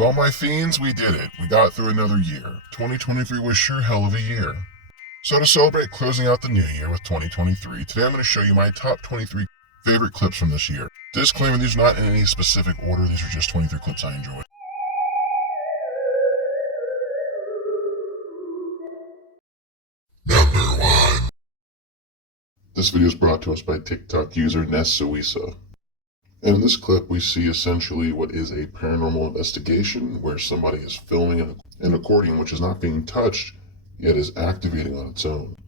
Well, my fiends, we did it. We got through another year. 2023 was sure hell of a year. So to celebrate closing out the new year with 2023, today I'm going to show you my top 23 favorite clips from this year. Disclaimer, these are not in any specific order, these are just 23 clips I enjoyed. Number 1. This video is brought to us by TikTok user Nessawisa. And in this clip, we see essentially what is a paranormal investigation where somebody is filming an accordion which is not being touched, yet is activating on its own.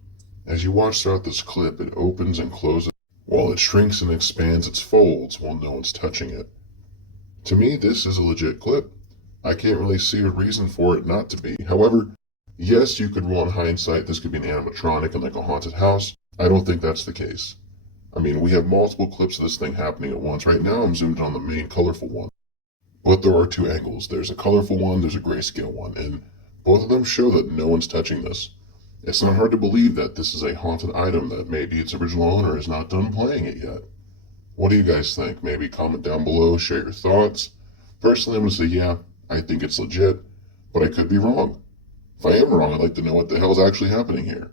As you watch throughout this clip, it opens and closes while it shrinks and expands its folds while no one's touching it. To me, this is a legit clip. I can't really see a reason for it not to be. However, yes, you could rule in hindsight this could be an animatronic in like a haunted house. I don't think that's the case. I mean, we have multiple clips of this thing happening at once. Right now, I'm zoomed in on the main colorful one. But there are two angles. There's a colorful one, there's a grayscale one, and both of them show that no one's touching this. It's not hard to believe that this is a haunted item that maybe its original owner is not done playing it yet. What do you guys think? Maybe comment down below, share your thoughts. Personally, I'm going to say, yeah, I think it's legit, but I could be wrong. If I am wrong, I'd like to know what the hell is actually happening here.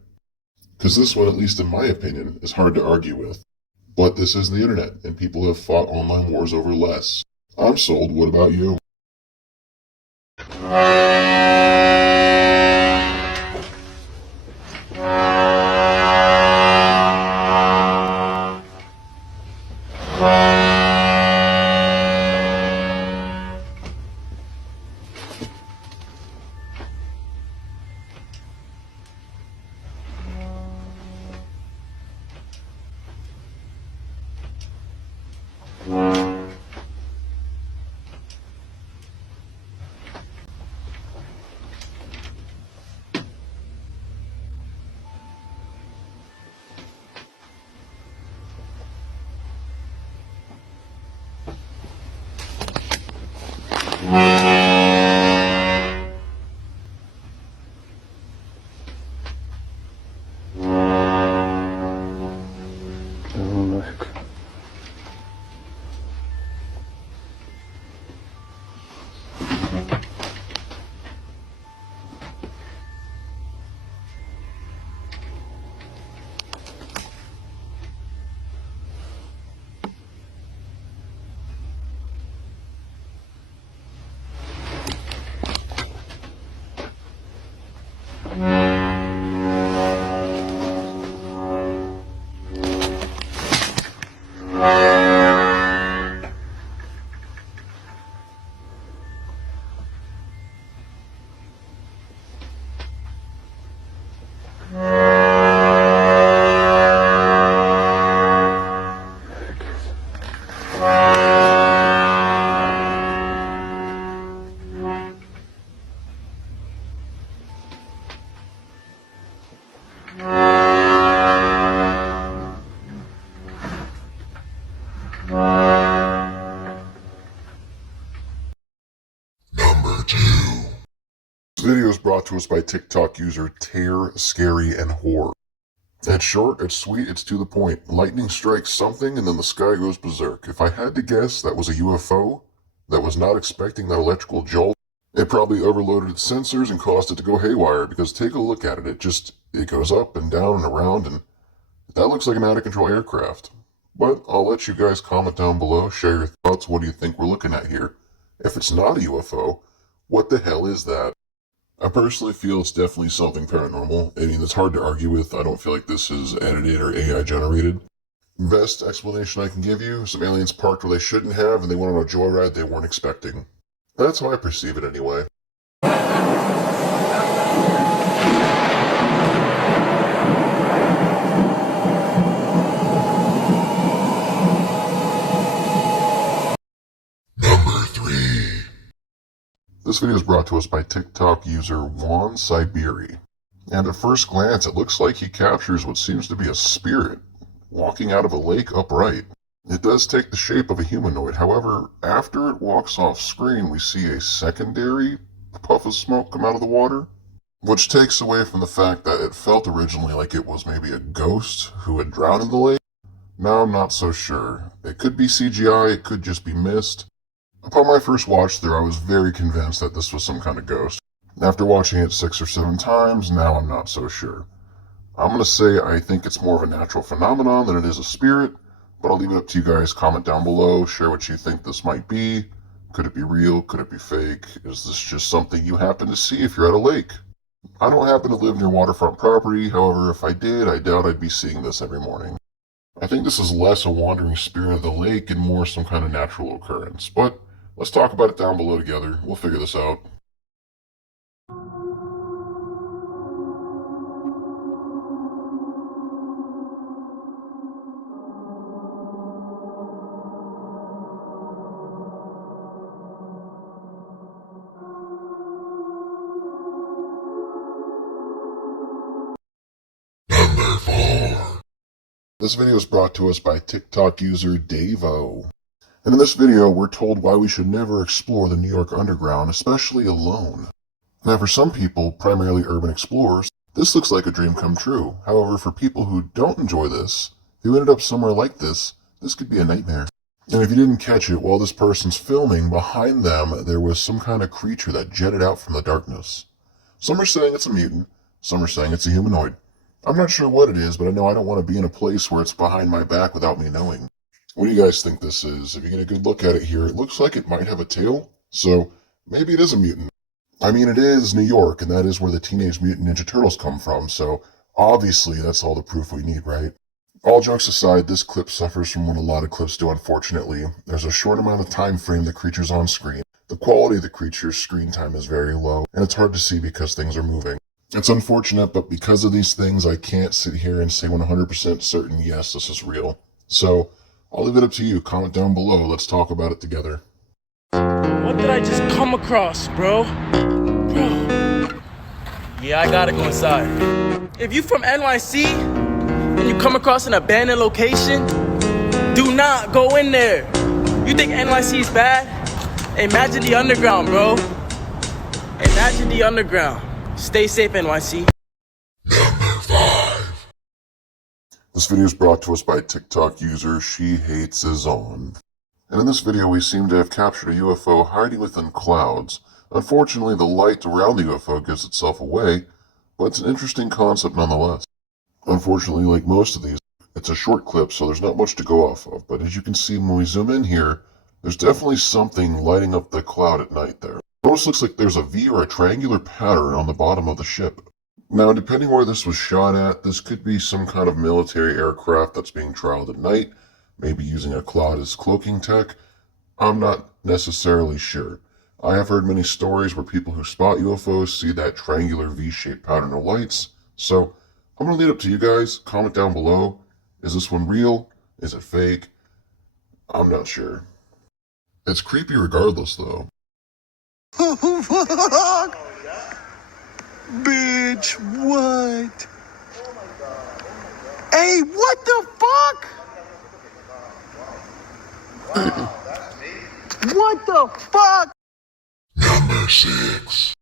Because this one, at least in my opinion, is hard to argue with. But this is the internet, and people have fought online wars over less. I'm sold. What about you? Number 2. This video is brought to us by TikTok user Tear, Scary, and Horror. It's short, it's sweet, it's to the point. Lightning strikes something and then the sky goes berserk. If I had to guess, that was a UFO that was not expecting that electrical jolt. It probably overloaded its sensors and caused it to go haywire, because take a look at it. It goes up and down and around, and that looks like an out-of-control aircraft. But I'll let you guys comment down below, share your thoughts. What do you think we're looking at here? If it's not a UFO, what the hell is that? I personally feel it's definitely something paranormal. I mean, it's hard to argue with. I don't feel like this is edited or AI generated. Best explanation I can give you, some aliens parked where they shouldn't have and they went on a joyride they weren't expecting. That's how I perceive it anyway. Number 3. This video is brought to us by TikTok user Juan Siberi. And at first glance, it looks like he captures what seems to be a spirit walking out of a lake upright. It does take the shape of a humanoid. However, after it walks off screen, we see a secondary puff of smoke come out of the water, which takes away from the fact that it felt originally like it was maybe a ghost who had drowned in the lake. Now I'm not so sure. It could be CGI, it could just be mist. Upon my first watch through, I was very convinced that this was some kind of ghost. After watching it 6 or 7 times, now I'm not so sure. I'm going to say I think it's more of a natural phenomenon than it is a spirit, but I'll leave it up to you guys. Comment down below, share what you think this might be. Could it be real? Could it be fake? Is this just something you happen to see if you're at a lake? I don't happen to live near waterfront property, however, if I did, I doubt I'd be seeing this every morning. I think this is less a wandering spirit of the lake and more some kind of natural occurrence, but let's talk about it down below together. We'll figure this out. This video is brought to us by TikTok user Davo. And in this video, we're told why we should never explore the New York Underground, especially alone. Now, for some people, primarily urban explorers, this looks like a dream come true. However, for people who don't enjoy this, who ended up somewhere like this could be a nightmare. And if you didn't catch it, while this person's filming, behind them, there was some kind of creature that jetted out from the darkness. Some are saying it's a mutant, some are saying it's a humanoid. I'm not sure what it is, but I know I don't want to be in a place where it's behind my back without me knowing. What do you guys think this is? If you get a good look at it here, it looks like it might have a tail, so maybe it is a mutant. I mean, it is New York, and that is where the Teenage Mutant Ninja Turtles come from, so obviously that's all the proof we need, right? All jokes aside, this clip suffers from what a lot of clips do, unfortunately. There's a short amount of time frame the creature's on screen. The quality of the creature's screen time is very low, and it's hard to see because things are moving. It's unfortunate, but because of these things, I can't sit here and say 100% certain, yes, this is real. So, I'll leave it up to you. Comment down below. Let's talk about it together. What did I just come across, bro? Yeah, I gotta go inside. If you from NYC and you come across an abandoned location, do not go in there. You think NYC is bad? Imagine the underground, bro. Imagine the underground. Stay safe, NYC. Number 5. This video is brought to us by TikTok user She Hates Is On. And in this video, we seem to have captured a UFO hiding within clouds. Unfortunately, the light around the UFO gives itself away, but it's an interesting concept nonetheless. Unfortunately, like most of these, it's a short clip, so there's not much to go off of. But as you can see when we zoom in here, there's definitely something lighting up the cloud at night there. It almost looks like there's a V or a triangular pattern on the bottom of the ship. Now, depending where this was shot at, this could be some kind of military aircraft that's being trialed at night, maybe using a cloud as cloaking tech. I'm not necessarily sure. I have heard many stories where people who spot UFOs see that triangular V-shaped pattern of lights, so I'm going to leave it up to you guys. Comment down below. Is this one real? Is it fake? I'm not sure. It's creepy regardless, though. Fuck! Bitch, what? Hey, what the fuck? What the fuck? Number 6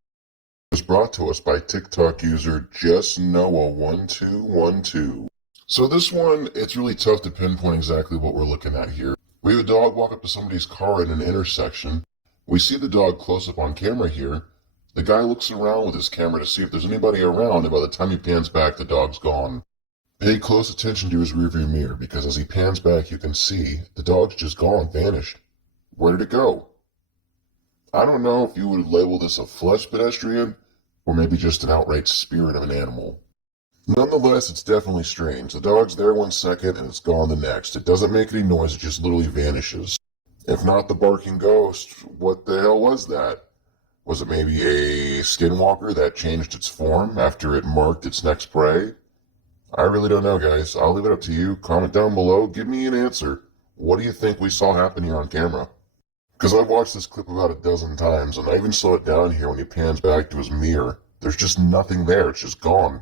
is brought to us by TikTok user JustNoah1212. So this one, it's really tough to pinpoint exactly what we're looking at here. We have a dog walk up to somebody's car at an intersection. We see the dog close up on camera here. The guy looks around with his camera to see if there's anybody around, and by the time he pans back, the dog's gone. Pay close attention to his rearview mirror, because as he pans back, you can see the dog's just gone, vanished. Where did it go? I don't know if you would label this a flesh pedestrian, or maybe just an outright spirit of an animal. Nonetheless, it's definitely strange. The dog's there 1 second, and it's gone the next. It doesn't make any noise, it just literally vanishes. If not the barking ghost, what the hell was that? Was it maybe a skinwalker that changed its form after it marked its next prey? I really don't know, guys. I'll leave it up to you. Comment down below. Give me an answer. What do you think we saw happen here on camera? Because I've watched this clip about a dozen times, and I even slow it down here when he pans back to his mirror. There's just nothing there. It's just gone.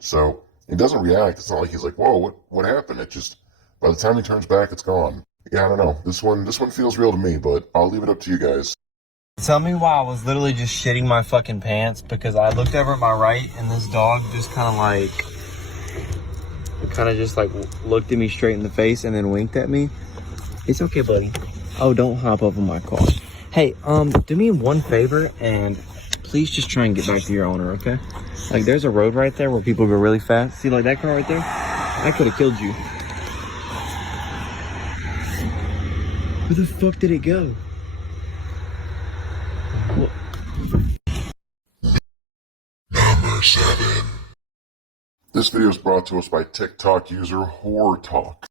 So, he doesn't react. It's not like he's like, whoa, what happened? It just, by the time he turns back, it's gone. Yeah, I don't know. This one feels real to me, but I'll leave it up to you guys. Tell me why I was literally just shitting my fucking pants because I looked over at my right and this dog just kind of just looked at me straight in the face and then winked at me. It's okay, buddy. Oh, don't hop over my car. Hey, do me one favor and please just try and get back to your owner, okay? Like, there's a road right there where people go really fast. See, like that car right there? I could have killed you. Where the fuck did it go? What? Number 7. This video is brought to us by TikTok user Horror Talk.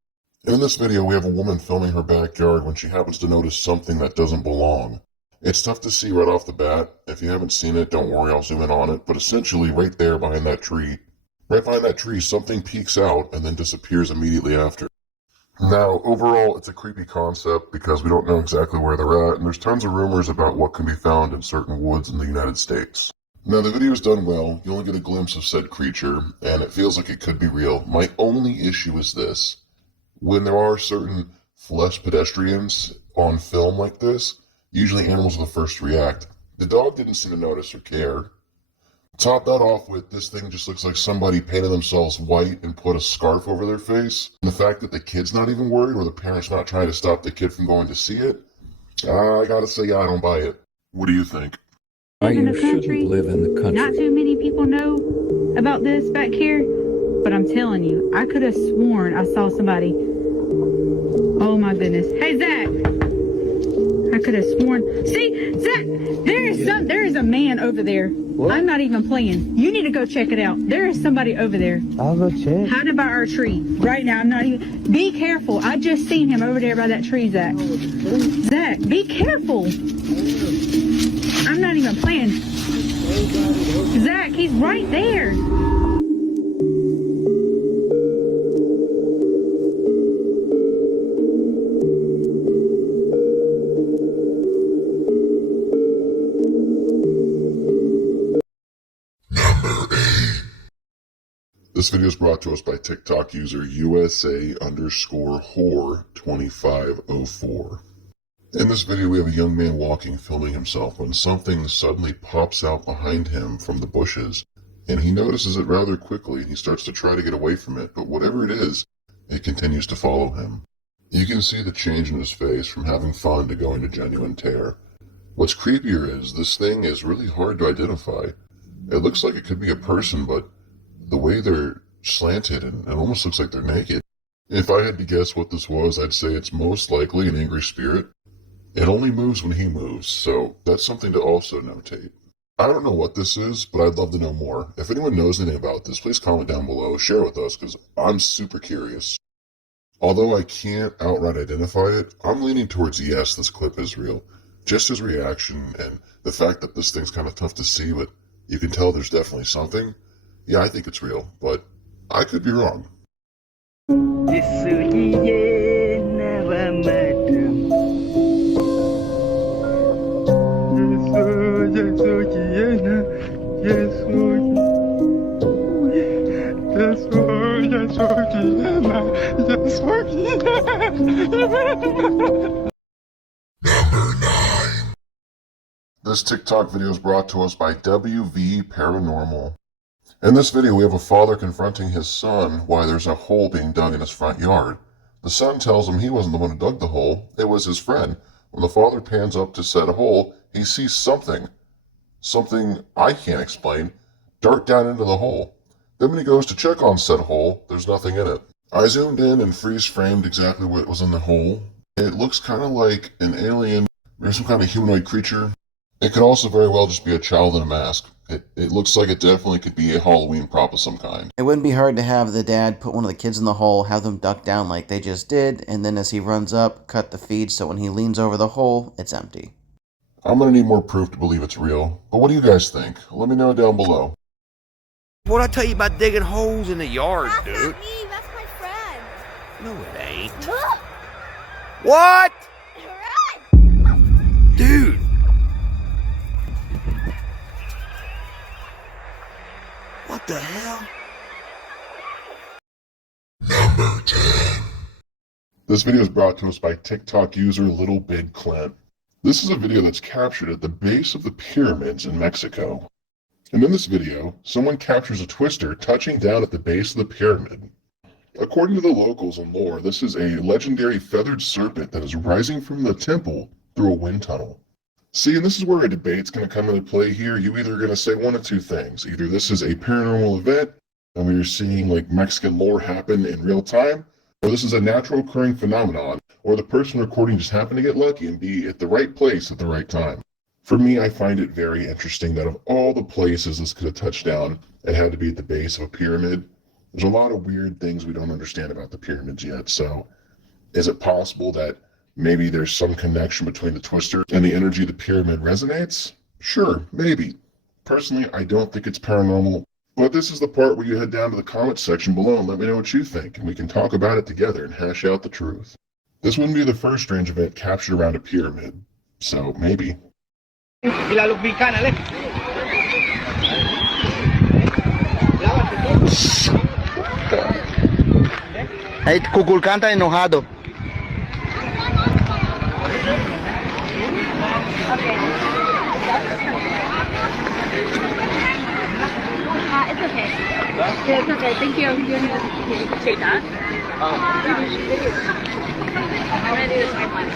And in this video, we have a woman filming her backyard when she happens to notice something that doesn't belong. It's tough to see right off the bat. If you haven't seen it, don't worry, I'll zoom in on it. But essentially, right there behind that tree, something peeks out and then disappears immediately after. Now, overall, it's a creepy concept because we don't know exactly where they're at, and there's tons of rumors about what can be found in certain woods in the United States. Now, the video is done well. You only get a glimpse of said creature, and it feels like it could be real. My only issue is this. When there are certain flesh pedestrians on film like this, usually animals are the first to react. The dog didn't seem to notice or care. Top that off with, this thing just looks like somebody painted themselves white and put a scarf over their face. And the fact that the kid's not even worried or the parent's not trying to stop the kid from going to see it, I gotta say, I don't buy it. What do you think? Live in the country. Live in the country. Not too many people know about this back here, but I'm telling you, I could have sworn I saw somebody. Oh my goodness. Hey, Zach. I could have sworn. See, Zach, there is a man over there. What? I'm not even playing. You need to go check it out. There is somebody over there. I'll go check. Hiding by our tree. Right now, I'm not even. Be careful. I just seen him over there by that tree, Zach. Zach, be careful. I'm not even playing. Zach, he's right there. This video is brought to us by TikTok user USA_whore2504. In this video, we have a young man walking, filming himself, when something suddenly pops out behind him from the bushes, and he notices it rather quickly, and he starts to try to get away from it, but whatever it is, it continues to follow him. You can see the change in his face from having fun to going to genuine terror. What's creepier is, this thing is really hard to identify. It looks like it could be a person, but the way they're slanted, and it almost looks like they're naked. If I had to guess what this was, I'd say it's most likely an angry spirit. It only moves when he moves, so that's something to also notate. I don't know what this is, but I'd love to know more. If anyone knows anything about this, please comment down below, share with us, because I'm super curious. Although I can't outright identify it, I'm leaning towards yes, this clip is real. Just his reaction, and the fact that this thing's kind of tough to see, but you can tell there's definitely something. Yeah, I think it's real, but I could be wrong. Number 9. This TikTok video is brought to us by WV Paranormal. In this video, we have a father confronting his son why there's a hole being dug in his front yard. The son tells him he wasn't the one who dug the hole, it was his friend. When the father pans up to said hole, he sees something I can't explain, dart down into the hole. Then when he goes to check on said hole, there's nothing in it. I zoomed in and freeze-framed exactly what was in the hole. It looks kind of like an alien or some kind of humanoid creature. It could also very well just be a child in a mask. It looks like it definitely could be a Halloween prop of some kind. It wouldn't be hard to have the dad put one of the kids in the hole, have them duck down like they just did, and then as he runs up, cut the feed so when he leans over the hole, it's empty. I'm gonna need more proof to believe it's real. But what do you guys think? Let me know down below. What I tell you about digging holes in the yard, That's dude? not me, that's my friend. No, it ain't. Look, What? run! Dude. What the hell? Number 10. This video is brought to us by TikTok user Little Big Clint. This is a video that's captured at the base of the pyramids in Mexico. And in this video, someone captures a twister touching down at the base of the pyramid. According to the locals and lore, this is a legendary feathered serpent that is rising from the temple through a wind tunnel. See, and this is where a debate's going to come into play here. You either going to say one of two things. Either this is a paranormal event, and we're seeing like Mexican lore happen in real time, or this is a natural occurring phenomenon, or the person recording just happened to get lucky and be at the right place at the right time. For me, I find it very interesting that of all the places this could have touched down, it had to be at the base of a pyramid. There's a lot of weird things we don't understand about the pyramids yet, so is it possible that maybe there's some connection between the twister and the energy of the pyramid resonates? Sure, maybe. Personally, I don't think it's paranormal, but this is the part where you head down to the comments section below and let me know what you think, and we can talk about it together and hash out the truth. This wouldn't be the first strange event captured around a pyramid, so maybe. Hey, Cuculcán está enojado. It's okay. It's okay. Thank you. You take that. I'm gonna do this same one.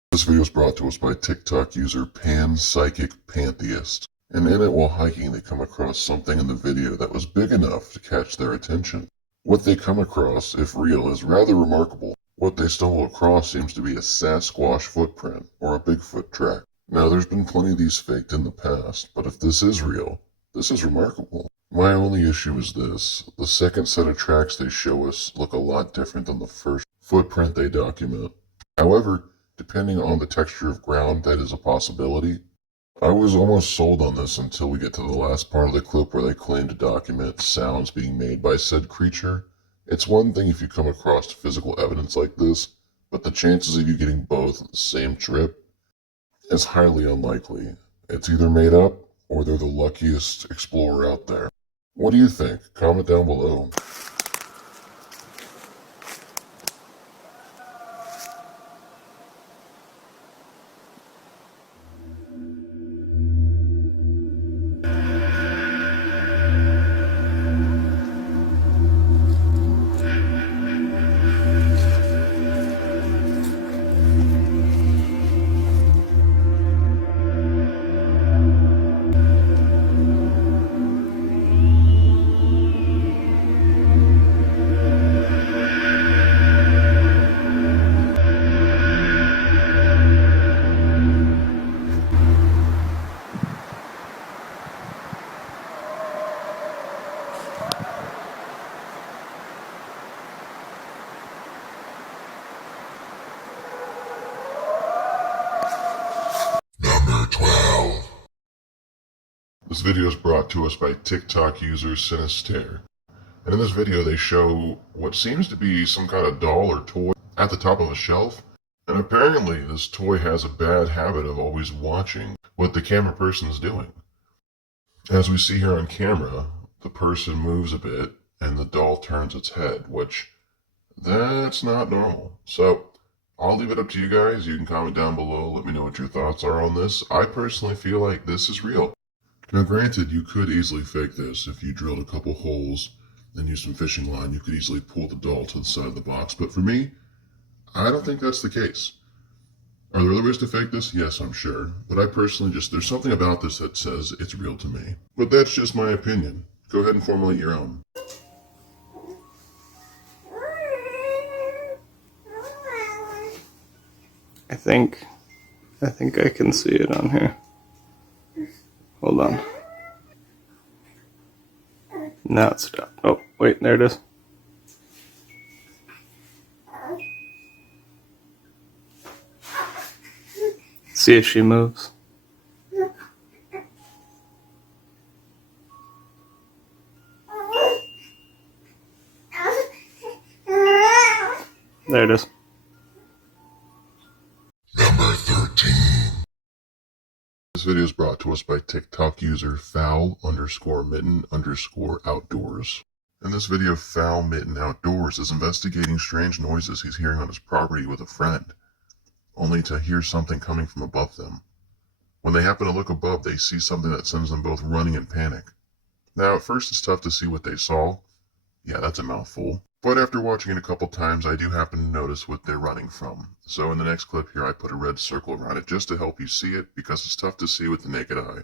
This video is brought to us by TikTok user Pantheist, and in it while hiking they come across something in the video that was big enough to catch their attention. What they come across, if real, is rather remarkable. What they stumble across seems to be a Sasquatch footprint, or a Bigfoot track. Now there's been plenty of these faked in the past, but if this is real, this is remarkable. My only issue is this: the second set of tracks they show us look a lot different than the first footprint they document. However, depending on the texture of ground, that is a possibility. I was almost sold on this until we get to the last part of the clip where they claim to document sounds being made by said creature. It's one thing if you come across physical evidence like this, but the chances of you getting both at the same trip is highly unlikely. It's either made up, or they're the luckiest explorer out there. What do you think? Comment down below. This video is brought to us by TikTok user Sinister. And in this video they show what seems to be some kind of doll or toy at the top of a shelf. And apparently this toy has a bad habit of always watching what the camera person is doing. As we see here on camera, the person moves a bit and the doll turns its head, which that's not normal. So I'll leave it up to you guys. You can comment down below, let me know what your thoughts are on this. I personally feel like this is real. Now granted, you could easily fake this. If you drilled a couple holes and used some fishing line, you could easily pull the doll to the side of the box. But for me, I don't think that's the case. Are there other ways to fake this? Yes, I'm sure. But I personally there's something about this that says it's real to me. But that's just my opinion. Go ahead and formulate your own. I think I can see it on here. Hold on. Now it's stopped. Oh, wait, there it is. See if she moves. There it is. Number 13. This video is brought to us by TikTok user foul_mitten_outdoors. In this video, Foul Mitten Outdoors is investigating strange noises he's hearing on his property with a friend, only to hear something coming from above them. When they happen to look above, they see something that sends them both running in panic. Now, at first it's tough to see what they saw. Yeah, that's a mouthful. But after watching it a couple times, I do happen to notice what they're running from. So in the next clip here, I put a red circle around it just to help you see it, because it's tough to see with the naked eye.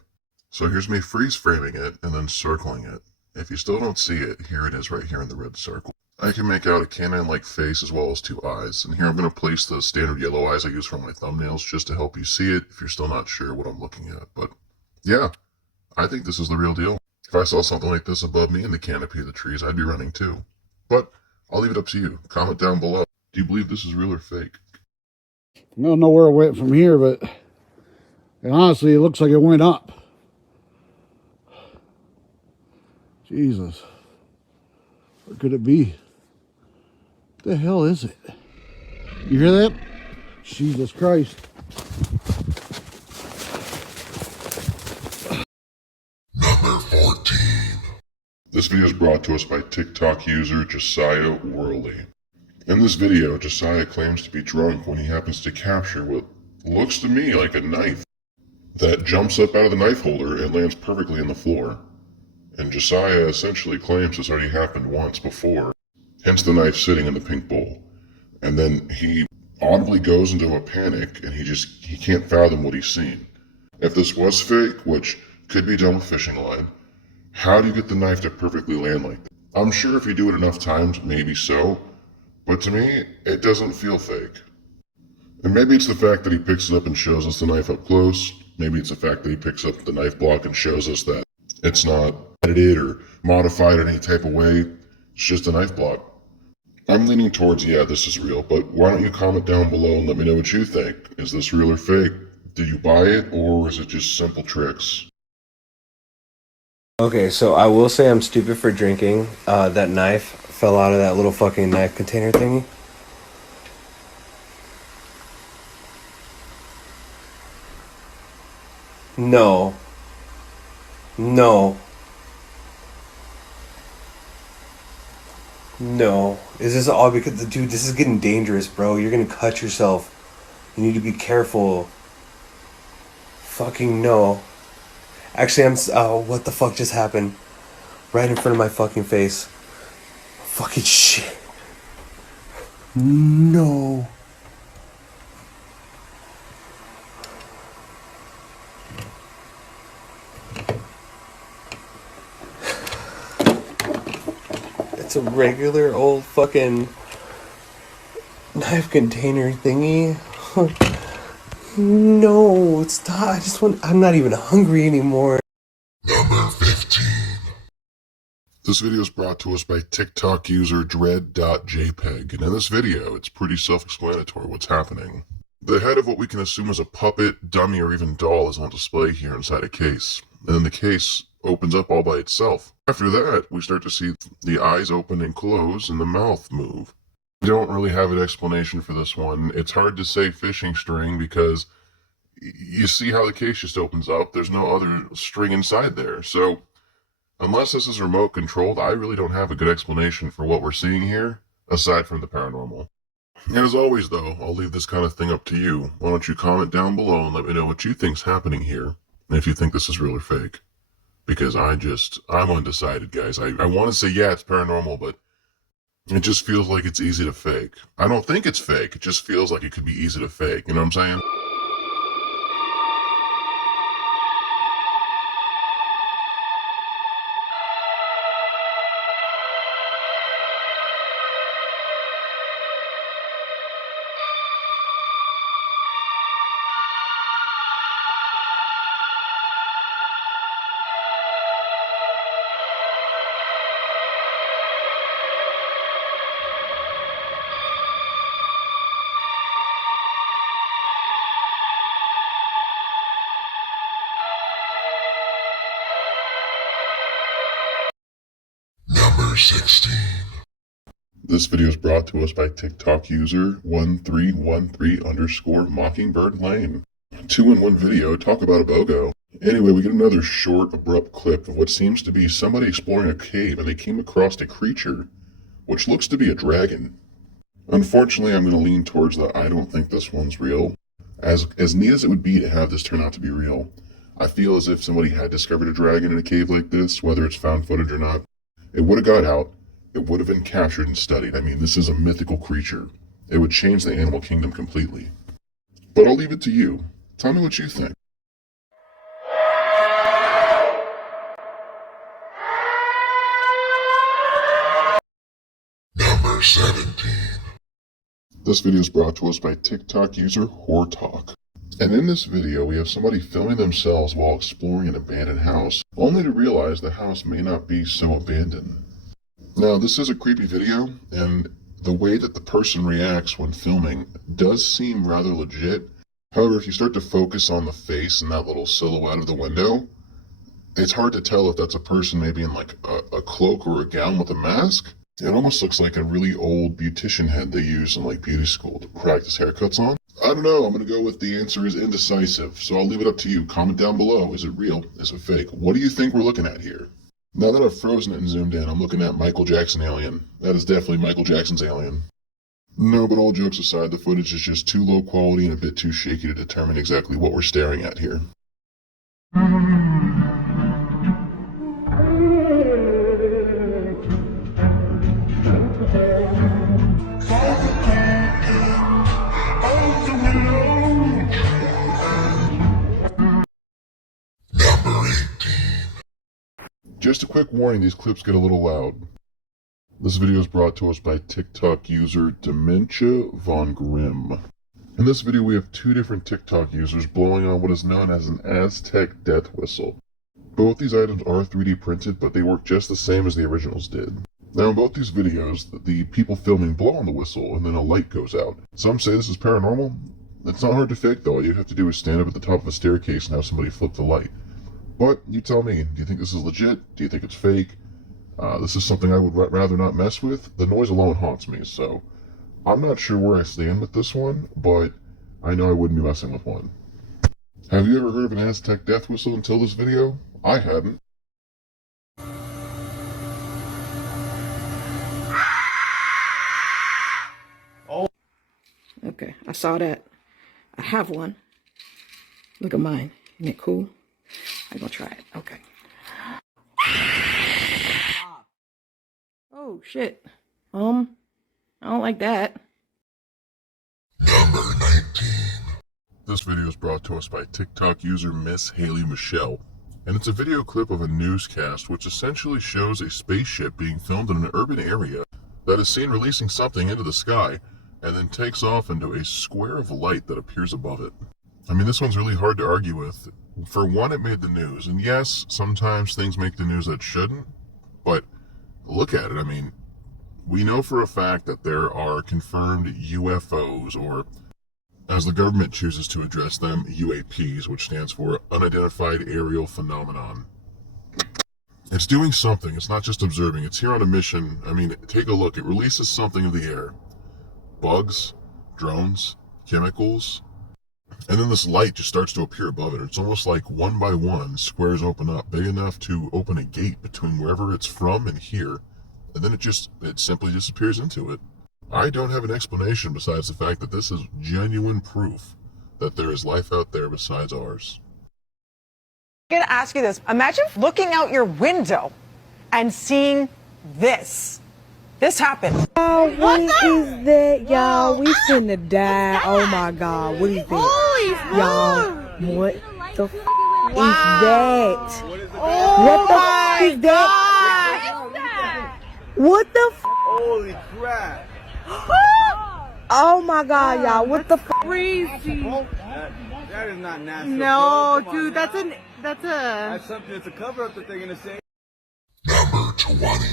So here's me freeze framing it and then circling it. If you still don't see it, here it is right here in the red circle. I can make out a canine-like face as well as two eyes, and here I'm going to place the standard yellow eyes I use for my thumbnails just to help you see it if you're still not sure what I'm looking at. But yeah, I think this is the real deal. If I saw something like this above me in the canopy of the trees, I'd be running too. But I'll leave it up to you. Comment down below. Do you believe this is real or fake? I don't know where it went from here, but honestly, it looks like it went up. Jesus. What could it be? What the hell is it? You hear that? Jesus Christ. Number 14. This video is brought to us by TikTok user Josiah Worley. In this video, Josiah claims to be drunk when he happens to capture what looks to me like a knife that jumps up out of the knife holder and lands perfectly on the floor. And Josiah essentially claims this already happened once before, hence the knife sitting in the pink bowl. And then he audibly goes into a panic and he can't fathom what he's seen. If this was fake, which could be done with fishing line, how do you get the knife to perfectly land like that? I'm sure if you do it enough times, maybe so, but to me, it doesn't feel fake. And maybe it's the fact that he picks it up and shows us the knife up close. Maybe it's the fact that he picks up the knife block and shows us that it's not edited or modified in any type of way. It's just a knife block. I'm leaning towards, yeah, this is real, but why don't you comment down below and let me know what you think. Is this real or fake? Did you buy it, or is it just simple tricks? Okay, so I will say I'm stupid for drinking. That knife fell out of that little fucking knife container thingy. No. No. No. Is this all because, dude, this is getting dangerous, bro. You're gonna cut yourself. You need to be careful. Fucking no. Actually, oh, what the fuck just happened? Right in front of my fucking face. Fucking shit. No. It's a regular old fucking knife container thingy. No, stop. I'm not even hungry anymore. Number 15. This video is brought to us by TikTok user dread.jpg, and in this video, it's pretty self-explanatory what's happening. The head of what we can assume is a puppet, dummy, or even doll is on display here inside a case, and then the case opens up all by itself. After that, we start to see the eyes open and close and the mouth move. I don't really have an explanation for this one. It's hard to say fishing string because you see how the case just opens up. There's no other string inside there. So unless this is remote controlled, I really don't have a good explanation for what we're seeing here, aside from the paranormal. And as always, though, I'll leave this kind of thing up to you. Why don't you comment down below and let me know what you think's happening here, and if you think this is real or fake. Because I'm undecided, guys. I want to say, yeah, it's paranormal, but it just feels like it's easy to fake. I don't think it's fake. It just feels like it could be easy to fake. You know what I'm saying? Number 16. This video is brought to us by TikTok user 1313_Mockingbird Lane. 2-in-1 video, talk about a BOGO. Anyway, we get another short, abrupt clip of what seems to be somebody exploring a cave, and they came across a creature, which looks to be a dragon. Unfortunately, I'm going to lean towards the I don't think this one's real. As neat as it would be to have this turn out to be real, I feel as if somebody had discovered a dragon in a cave like this, whether it's found footage or not. It would have got out. It would have been captured and studied. I mean, this is a mythical creature. It would change the animal kingdom completely. But I'll leave it to you. Tell me what you think. Number 17. This video is brought to us by TikTok user Hortalk. And in this video, we have somebody filming themselves while exploring an abandoned house, only to realize the house may not be so abandoned. Now, this is a creepy video, and the way that the person reacts when filming does seem rather legit. However, if you start to focus on the face and that little silhouette of the window, it's hard to tell if that's a person maybe in like a cloak or a gown with a mask. It almost looks like a really old beautician head they use in like beauty school to practice haircuts on. I don't know, I'm going to go with the answer is indecisive, so I'll leave it up to you. Comment down below, is it real? Is it fake? What do you think we're looking at here? Now that I've frozen it and zoomed in, I'm looking at Michael Jackson Alien. That is definitely Michael Jackson's Alien. No, but all jokes aside, the footage is just too low quality and a bit too shaky to determine exactly what we're staring at here. Just a quick warning, these clips get a little loud. This video is brought to us by TikTok user Dementia Von Grimm. In this video, we have two different TikTok users blowing on what is known as an Aztec death whistle. Both these items are 3D printed, but they work just the same as the originals did. Now, in both these videos, the people filming blow on the whistle and then a light goes out. Some say this is paranormal. It's not hard to fake, though. All you have to do is stand up at the top of a staircase and have somebody flip the light. But you tell me, do you think this is legit? Do you think it's fake? This is something I would rather not mess with. The noise alone haunts me, so I'm not sure where I stand with this one, but I know I wouldn't be messing with one. Have you ever heard of an Aztec death whistle until this video? I hadn't. Okay, I saw that. I have one. Look at mine. Isn't it cool? I'm gonna try it. Okay. Oh shit. I don't like that. Number 19. This video is brought to us by TikTok user Miss Haley Michelle. And it's a video clip of a newscast which essentially shows a spaceship being filmed in an urban area that is seen releasing something into the sky and then takes off into a square of light that appears above it. I mean, this one's really hard to argue with. For one, it made the news. And yes, sometimes things make the news that shouldn't. But look at it. I mean, we know for a fact that there are confirmed UFOs, or as the government chooses to address them, UAPs, which stands for Unidentified Aerial Phenomenon. It's doing something. It's not just observing. It's here on a mission. I mean, take a look. It releases something in the air. Bugs, drones, chemicals. And then this light just starts to appear above it. It's almost like one by one, squares open up, big enough to open a gate between wherever it's from and here. And then it simply disappears into it. I don't have an explanation besides the fact that this is genuine proof that there is life out there besides ours. I'm gonna ask you this. Imagine looking out your window and seeing this. This happened. What is that, y'all? We finna die. Oh my God, what is that? Y'all, what the f is that? What the f is that? What the f? Holy crap. Oh my God, y'all, what the f? Crazy. That is not natural. No, dude, that's something that's a cover up that they're gonna say. Number 20.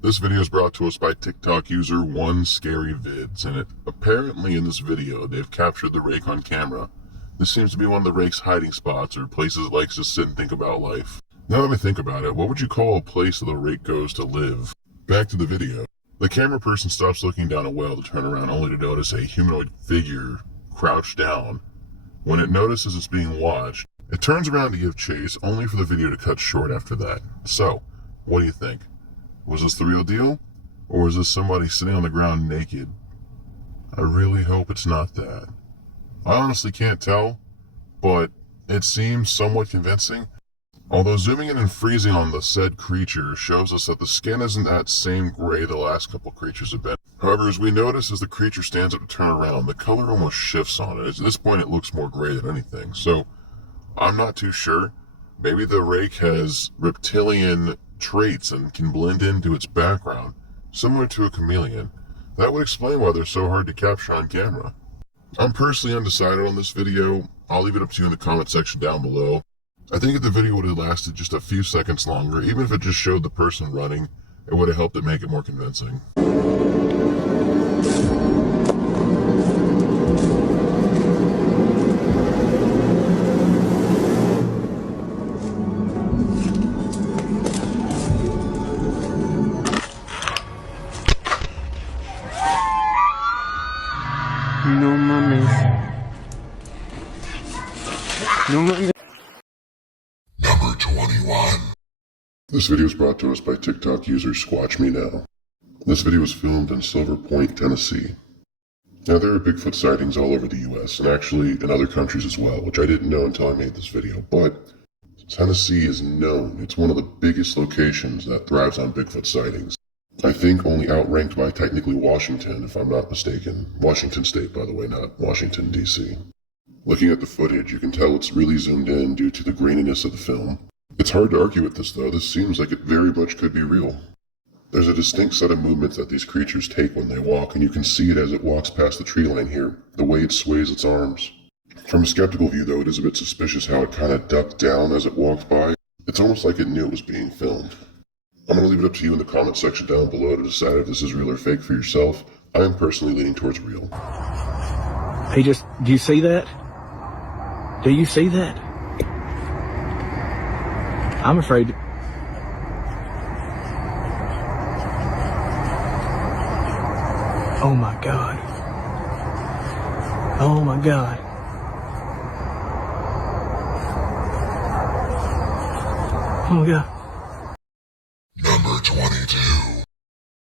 This video is brought to us by TikTok user OneScaryVids, and apparently in this video they've captured the rake on camera. This seems to be one of the rake's hiding spots or places it likes to sit and think about life. Now let me think about it. What would you call a place that the rake goes to live? Back to the video. The camera person stops looking down a well to turn around only to notice a humanoid figure crouched down. When it notices it's being watched, it turns around to give chase, only for the video to cut short after that. So, what do you think? Was this the real deal? Or was this somebody sitting on the ground naked? I really hope it's not that. I honestly can't tell, but it seems somewhat convincing. Although zooming in and freezing on the said creature shows us that the skin isn't that same gray the last couple creatures have been. However, as we notice as the creature stands up to turn around, the color almost shifts on it. At this point it looks more gray than anything, so I'm not too sure. Maybe the rake has reptilian traits and can blend into its background, similar to a chameleon. That would explain why they're so hard to capture on camera. I'm personally undecided on this video. I'll leave it up to you in the comment section down below. I think if the video would have lasted just a few seconds longer, even if it just showed the person running, it would have helped it make it more convincing. No mames. No mames. Number 21. This video is brought to us by TikTok user Squatch Me Now. This video was filmed in Silver Point, Tennessee. Now there are Bigfoot sightings all over the US and actually in other countries as well, which I didn't know until I made this video, but Tennessee is known. It's one of the biggest locations that thrives on Bigfoot sightings. I think only outranked by technically Washington, if I'm not mistaken. Washington State, by the way, not Washington, D.C. Looking at the footage, you can tell it's really zoomed in due to the graininess of the film. It's hard to argue with this though. This seems like it very much could be real. There's a distinct set of movements that these creatures take when they walk, and you can see it as it walks past the tree line here, the way it sways its arms. From a skeptical view though, it is a bit suspicious how it kind of ducked down as it walked by. It's almost like it knew it was being filmed. I'm going to leave it up to you in the comment section down below to decide if this is real or fake for yourself. I am personally leaning towards real. Hey, do you see that? Do you see that? I'm afraid. Oh my God. Oh my God. Oh my God. Number 22.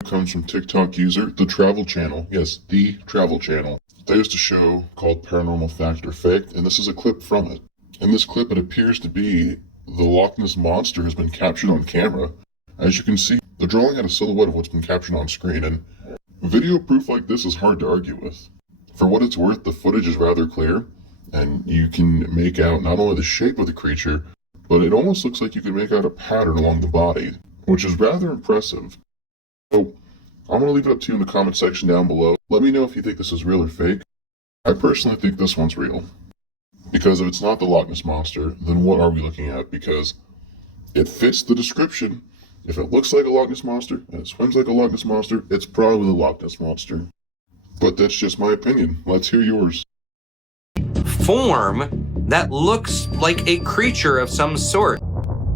Comes from TikTok user The Travel Channel. Yes, The Travel Channel. They used a show called Paranormal Fact or Fake, and this is a clip from it. In this clip, it appears to be the Loch Ness Monster has been captured on camera. As you can see, the drawing had a silhouette of what's been captured on screen, and video proof like this is hard to argue with. For what it's worth, the footage is rather clear, and you can make out not only the shape of the creature, but it almost looks like you can make out a pattern along the body, which is rather impressive. So, I'm going to leave it up to you in the comment section down below. Let me know if you think this is real or fake. I personally think this one's real. Because if it's not the Loch Ness Monster, then what are we looking at? Because it fits the description. If it looks like a Loch Ness Monster, and it swims like a Loch Ness Monster, it's probably the Loch Ness Monster. But that's just my opinion. Let's hear yours. Form that looks like a creature of some sort.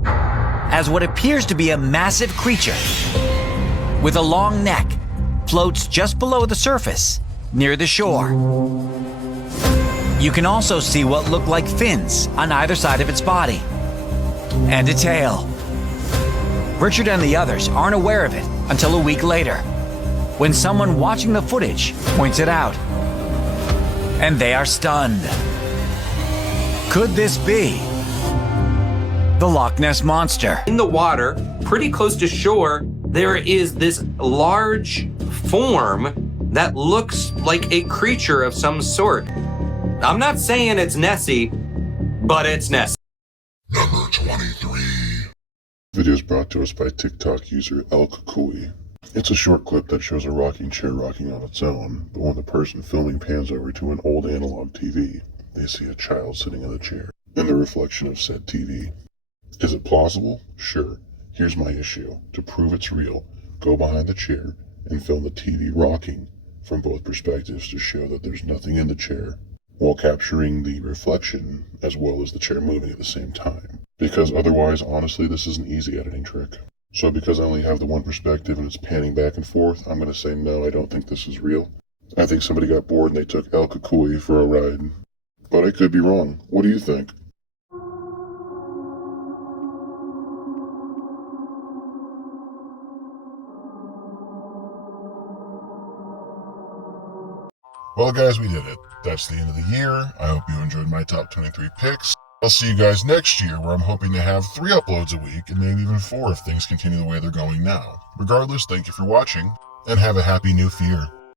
As what appears to be a massive creature with a long neck floats just below the surface near the shore. You can also see what look like fins on either side of its body and a tail. Richard and the others aren't aware of it until a week later, when someone watching the footage points it out. And they are stunned. Could this be the Loch Ness Monster? In the water, pretty close to shore, there is this large form that looks like a creature of some sort. I'm not saying it's Nessie, but it's Nessie. Number 23. Video is brought to us by TikTok user El Kukui. It's a short clip that shows a rocking chair rocking on its own, but when the person filming pans over to an old analog TV, they see a child sitting in the chair, and the reflection of said TV. Is it plausible? Sure. Here's my issue. To prove it's real, go behind the chair and film the TV rocking from both perspectives to show that there's nothing in the chair, while capturing the reflection as well as the chair moving at the same time. Because otherwise, honestly, this is an easy editing trick. So because I only have the one perspective and it's panning back and forth, I'm going to say no, I don't think this is real. I think somebody got bored and they took El Cucuy for a ride. But I could be wrong. What do you think? Well, guys, we did it. That's the end of the year. I hope you enjoyed my top 23 picks. I'll see you guys next year, where I'm hoping to have 3 uploads a week, and maybe even 4 if things continue the way they're going now. Regardless, thank you for watching, and have a happy new year.